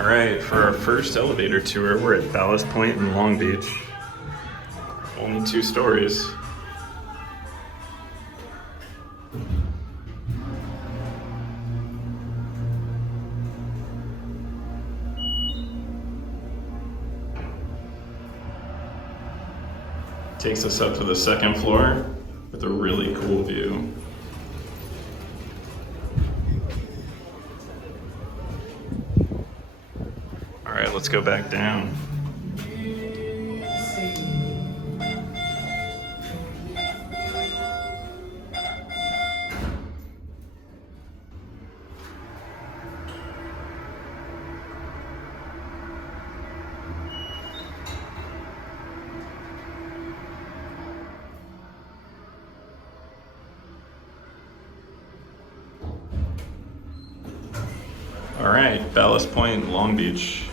All right, for our first elevator tour, we're at Ballast Point in Long Beach. Only 2 stories. Takes us up to the 2nd floor with a really cool view. All right, let's go back down. All right, Ballast Point, Long Beach.